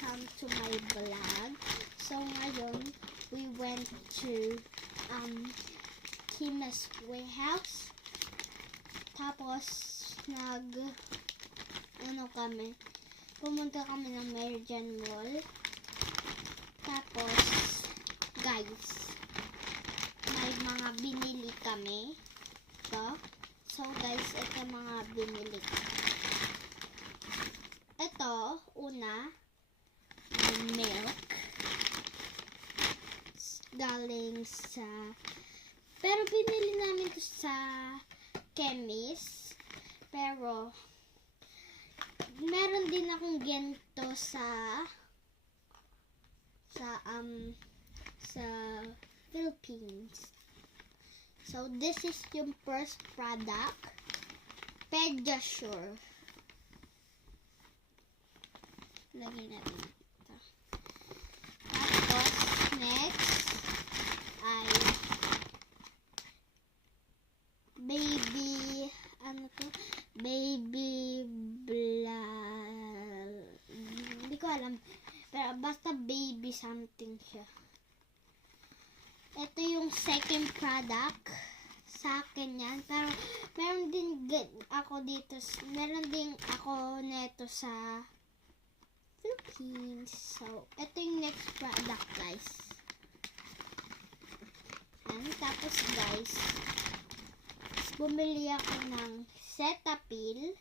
welcome to my vlog. So ngayon, we went to Chemist Warehouse. Tapos pumunta kami ng Meridian Mall. Tapos guys, may mga binili kami. So guys, ito mga binili ko. Ito, una, milk. Galing sa... Pero binili namin ito sa Chemist. Pero, meron din akong ganito sa Philippines. So, this is yung first product. Pediasure. Lagyan natin ito. Tapos, next ay baby, baby blah, hindi ko alam, pero basta baby something siya. Ito yung second product sa akin yan, pero meron din ako dito, meron din ako neto sa Philippines. So, ito yung next product, guys. And, tapos, guys, bumili ako ng Cetaphil.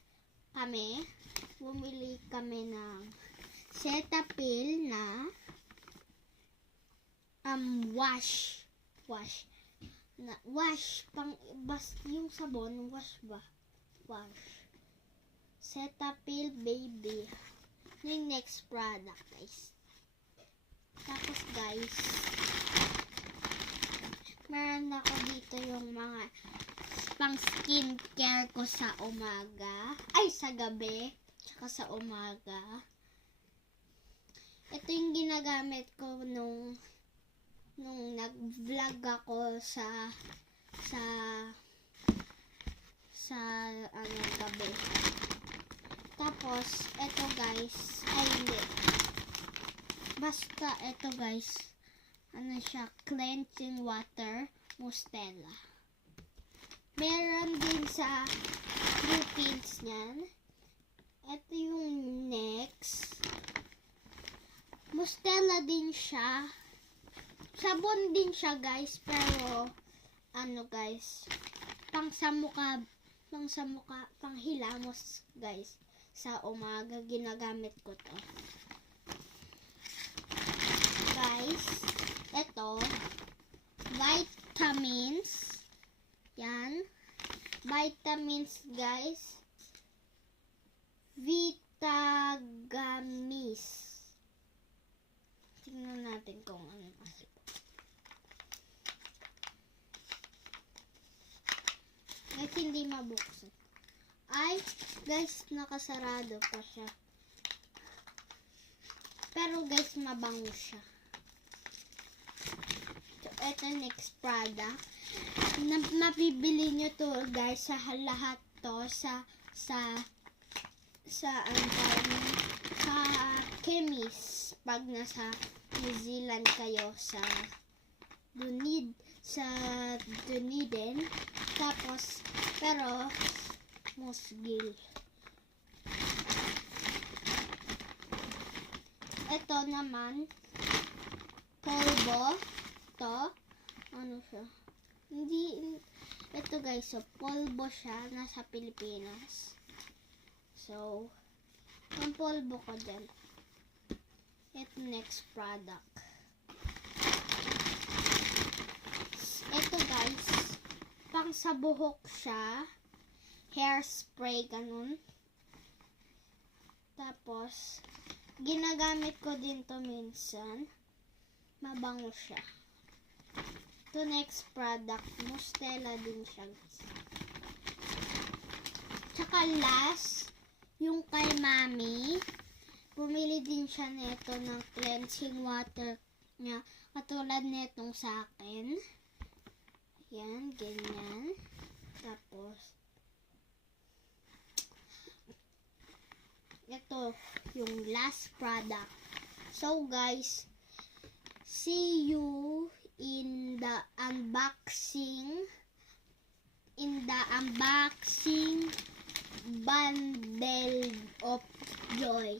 Bumili kami ng Cetaphil na wash. Yung sabon, wash. Cetaphil baby. Yung next product, guys. Tapos, guys, meron ako dito yung mga pang skincare ko sa umaga. Ay, sa gabi. Tsaka sa umaga. Ito yung ginagamit ko nung nag-vlog ako sa gabi. Tapos, eto guys, ay hindi. Basta, eto guys, siya, cleansing water, Mustela. Meron din sa Philippines niyan. Ito yung next. Mustela din siya. Sabon din siya guys, pero, guys, pang hilamos guys. Sa umaga, ginagamit ko to. Guys, ito, vitamins. Yan. Vitamins, guys. Vitagamis. Tingnan natin kung ano kasi. Guys, hindi mabuksan. Ay, guys, nakasarado pa siya. Pero guys, mabango siya. So, ito next product. Mabibili nyo to guys sa lahat to sa Chemist pag nasa New Zealand kayo sa Dunedin. Tapos, pero Musgil. Ito naman, polvo. Ito, ano siya? Ito guys, so polvo siya, nasa Pilipinas. So, ang polvo ko din. Ito next product. Ito guys, pang sa buhok siya. Hairspray, ganun. Tapos, ginagamit ko din to minsan. Mabango siya. To next product, Mustela din siya. Tsaka last, yung kay Mami, bumili din siya nito ng cleansing water niya. Katulad netong sa akin. Yan, ganyan. Tapos, ito, yung last product. So guys, see you in the unboxing bundle of joy.